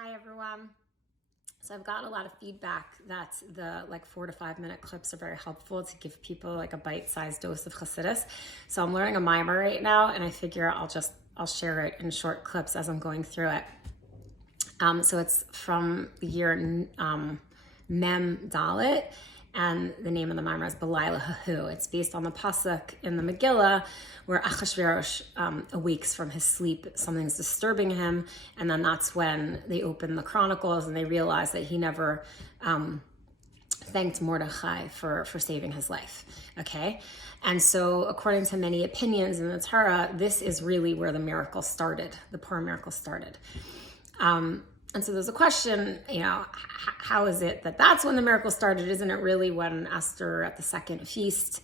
Hi everyone. So I've got a lot of feedback that the 4 to 5 minute clips are very helpful to give people like a bite-sized dose of Chassidus. So I'm learning a mimer right now, and I figure I'll share it in short clips as I'm going through it. So it's from the year Mem Dalet, and the name of the mimer is Belayla Hahu. It's based on the pasuk in the Megillah where Achashverosh awakes from his sleep. Something's disturbing him, and then that's when they open the Chronicles and they realize that he never thanked Mordechai for saving his life. Okay? And so according to many opinions in the Torah, this is really where the miracle started, the Purim miracle started. And so there's a question, how is it that that's when the miracle started? Isn't it really when Esther at the second feast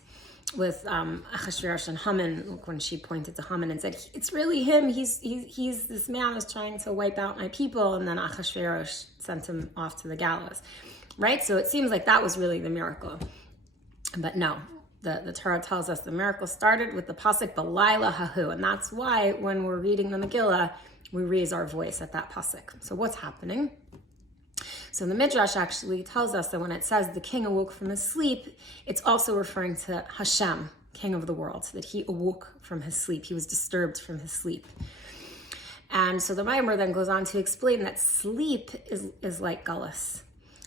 with Achashverosh and Haman, when she pointed to Haman and said, it's really him, he's this man is trying to wipe out my people, and then Achashverosh sent him off to the gallows, right? So it seems like that was really the miracle. But no, the Torah tells us the miracle started with the pasuk Belayla Hahu, and that's why when we're reading the Megillah, we raise our voice at that pasuk. So what's happening? So the Midrash actually tells us that when it says the king awoke from his sleep, it's also referring to Hashem, king of the world, that he awoke from his sleep. He was disturbed from his sleep. And so the mimer then goes on to explain that sleep is like Gullus.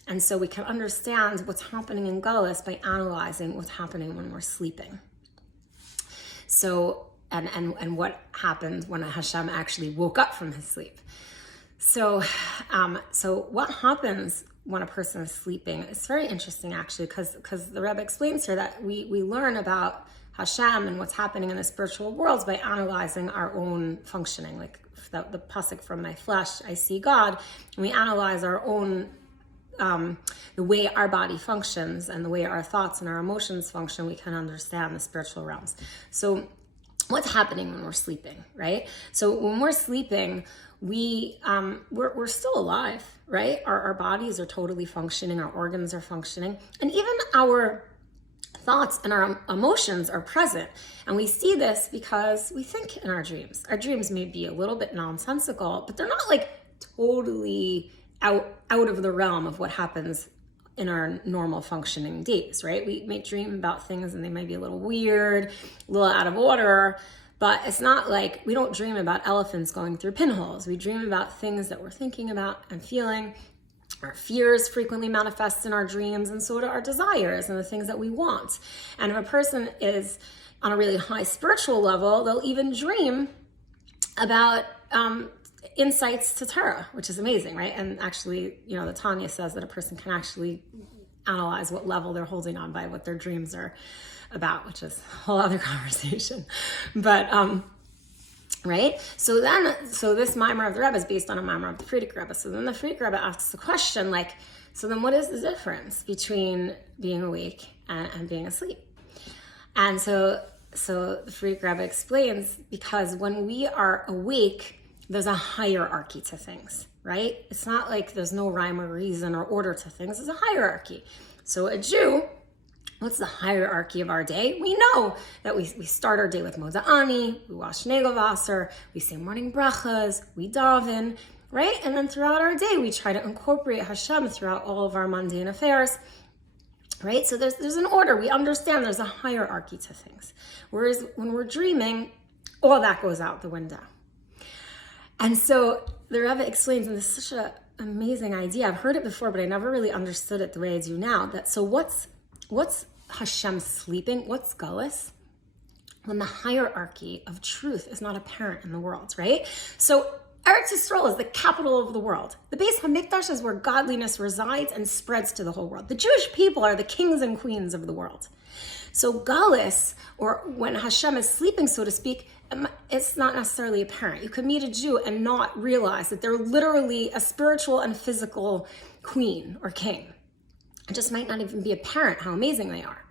And so we can understand what's happening in Gullus by analyzing what's happening when we're sleeping. So and what happened when Hashem actually woke up from his sleep. So what happens when a person is sleeping? It's very interesting actually, because the Rebbe explains here that we learn about Hashem and what's happening in the spiritual worlds by analyzing our own functioning. Like the pasuk from my flesh, I see God, and we analyze our own the way our body functions and the way our thoughts and our emotions function. We can understand the spiritual realms. So what's happening when we're sleeping, right? So when we're sleeping, we're still alive, right? Our bodies are totally functioning, our organs are functioning, and even our thoughts and our emotions are present. And we see this because we think in our dreams. Our dreams may be a little bit nonsensical, but they're not like totally out of the realm of what happens in our normal functioning days, right? We may dream about things and they might be a little weird, a little out of order, but it's not like we don't dream about elephants going through pinholes. We dream about things that we're thinking about and feeling. Our fears frequently manifest in our dreams, and so do our desires and the things that we want. And if a person is on a really high spiritual level, they'll even dream about insights to Torah, which is amazing, right? And actually, the Tanya says that a person can actually analyze what level they're holding on by what their dreams are about, which is a whole other conversation. But right? So this mimer of the Rebbe is based on a mimer of the Frierdiker Rebbe. So then the Frierdiker Rebbe asks the question, so then what is the difference between being awake and being asleep? And so the Frierdiker Rebbe explains, because when we are awake, there's a hierarchy to things, right? It's not like there's no rhyme or reason or order to things. There's a hierarchy. So a Jew, what's the hierarchy of our day? We know that we start our day with Moda'ani, we wash Negovasser, we say morning brachas, we daven, right? And then throughout our day, we try to incorporate Hashem throughout all of our mundane affairs, right? So there's an order. We understand there's a hierarchy to things. Whereas when we're dreaming, all that goes out the window. And so the Rebbe explains, and this is such an amazing idea. I've heard it before, but I never really understood it the way I do now. So what's Hashem sleeping? What's Gullus? When the hierarchy of truth is not apparent in the world, right? So Eretz Yisrael is the capital of the world. The Beis HaMikdash is where godliness resides and spreads to the whole world. The Jewish people are the kings and queens of the world. So Gullus, or when Hashem is sleeping, so to speak, it's not necessarily apparent. You could meet a Jew and not realize that they're literally a spiritual and physical queen or king. It just might not even be apparent how amazing they are.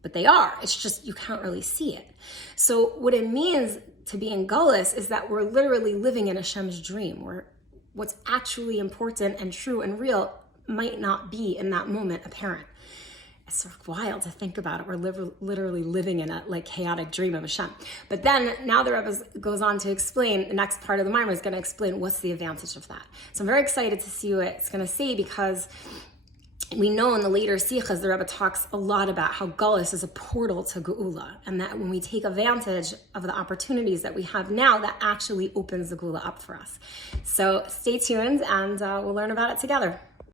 But they are. It's just you can't really see it. So what it means to be in Gullus is that we're literally living in Hashem's dream, where what's actually important and true and real might not be in that moment apparent. it's sort of wild to think about it. We're literally living in a like chaotic dream of Hashem. But then now the Rebbe goes on to explain, the next part of the Mimer is going to explain what's the advantage of that. So I'm very excited to see what it's going to say, because we know in the later Sichas, the Rebbe talks a lot about how Gullus is a portal to Geula, and that when we take advantage of the opportunities that we have now, that actually opens the Geula up for us. So stay tuned, and we'll learn about it together.